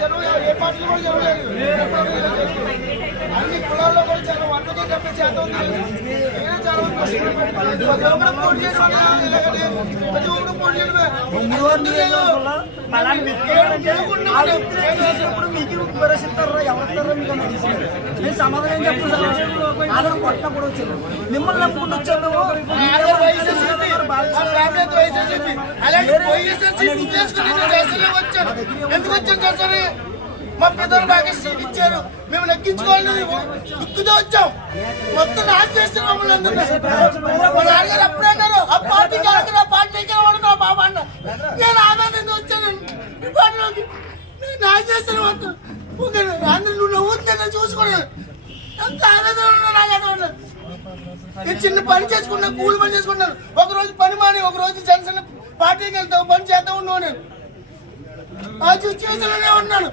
జనం ఏ పార్టీలు కూడా జనం అన్ని కులాల్లో కూడా చాలా వంటతో ఉంది చాలా ప్రతి ఒక్కరు పోటీ చేసినప్పుడు మీకు మీకు నేను సమాధానం ఆధారం కొట్టినప్పుడు వచ్చాను మిమ్మల్ని నమ్ముకుంటూ వచ్చాను అలాంటి ఎందుకు వచ్చారు? ఎందుకు వచ్చాను తెలుసా? మా పెద్దలు బాగా సీట్ ఇచ్చారు. మేము లెక్కించుకోవాలి. దుక్కుతో వచ్చాం. మొత్తం నాశనం చేస్తారు మమ్మల్ని అందరినీ. మా నాన్నగారు అప్పుడే అన్నారు ఆ పార్టీ కాదు ఆ పార్టీకి ఆగరు, మా బాబా అన్న. నేను ఆవేదన వచ్చాను? ఈ పార్టీలోకి నేను నాశనం చేస్తాను మొత్తం ఓకే, నువ్వు నువ్వు నేను చూసుకున్నాను ఎంత ఆవేదన ఉన్నా నాకు అర్థం నేను చిన్న పని చేసుకున్నా కూలి పని చేసుకున్నాను. ఒక రోజు పని మాని ఒక రోజు జనసేన పార్టీకి వెళ్తావు పని చేద్దాం ఉన్నావు నేను. ఆ సిచ్యువేషన్లోనే ఉన్నాను.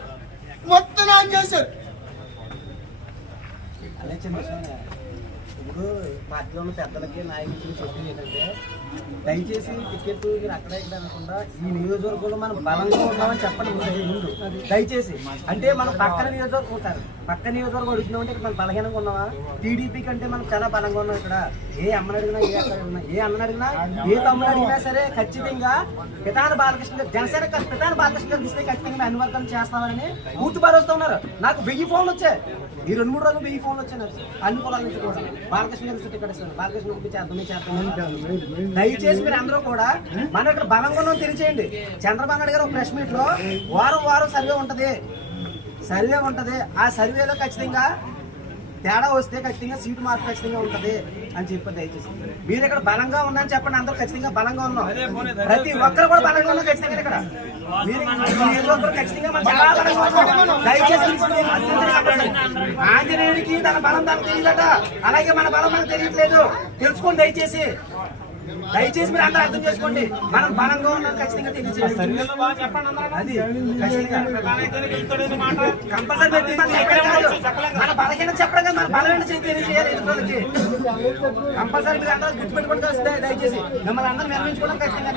మొత్తం ఆన్ చేశారు. అదే ఇప్పుడు పార్టీలో ఉన్న పెద్దలకి నాయకులకి చెప్పేది ఏంటంటే దయచేసి టికెట్ అక్కడ ఇక్కడ అనకుండా ఈ నియోజకవర్గంలో మనం బలంగా ఉన్నామని చెప్పండి ముందు. దయచేసి. అంటే మనం పక్కన నియోజకవర్గం సార్ పక్క నియోజకవర్గం అడుగుతున్నాం అంటే మనం బలహీనంగా ఉన్నామా? టీడీపీ కంటే మనం చాలా బలంగా ఉన్నాం ఇక్కడ. ఏ అమ్మని అడిగినా ఏ అక్కడ అడిగినా ఏ అమ్మని అడిగినా ఏ తమ్ముడు అడిగినా సరే ఖచ్చితంగా పితాన బాలకృష్ణ గారు జనసేన పితాన బాలకృష్ణ గారు ఇస్తే ఖచ్చితంగా మేము చేస్తామని పూర్తి భరోసా ఉన్నారు. నాకు వెయ్యి ఫోన్లు వచ్చాయి. ఈ రెండు మూడు రోజులు వెయ్యి ఫోన్లు వచ్చాయి నాకు. అన్ని పొలాల నుంచి కూడా. బాలకృష్ణ గారు టికెట్ బాలకృష్ణ గారికి చేద్దాం చేద్దాం దయచేసి మీరు అందరూ కూడా మన ఇక్కడ బలంగా ఉన్నాం తెలియచేయండి చంద్రబాబు నాయుడు గారు ఒక ప్రెస్ మీట్లో వారం వారం సర్వే ఉంటది. సర్వే ఉంటది. ఆ సర్వేలో ఖచ్చితంగా తేడా వస్తే ఖచ్చితంగా సీటు మార్పు ఖచ్చితంగా ఉంటది అని చెప్పి దయచేసి. మీరు ఇక్కడ బలంగా ఉన్నారని చెప్పండి. అందరూ ఖచ్చితంగా బలంగా ఉన్నాం. ప్రతి ఒక్కరు కూడా బలంగా ఉన్నాం ఖచ్చితంగా ఇక్కడ. చాలా ఆంజనేయుడికి తన బలం తనకు తెలియదట అలాగే మన బలం మనకు తెలియట్లేదు. తెలుసుకోండి దయచేసి దయచేసి మీరు అందరూ అర్థం చేసుకోండి. మనం బలంగా ఉన్నాం ఖచ్చితంగా అది ఖచ్చితంగా. కంపల్సరీ. మన బలహీన చెప్పడం కదా మన బలహీన తెలియజేయాలి ఎదుటి కంపల్సరీ మీరు అందరూ గుర్తుపెట్టుకోండి దయచేసి. మిమ్మల్ని అందరూ నిర్వహించుకోవడం ఖచ్చితంగా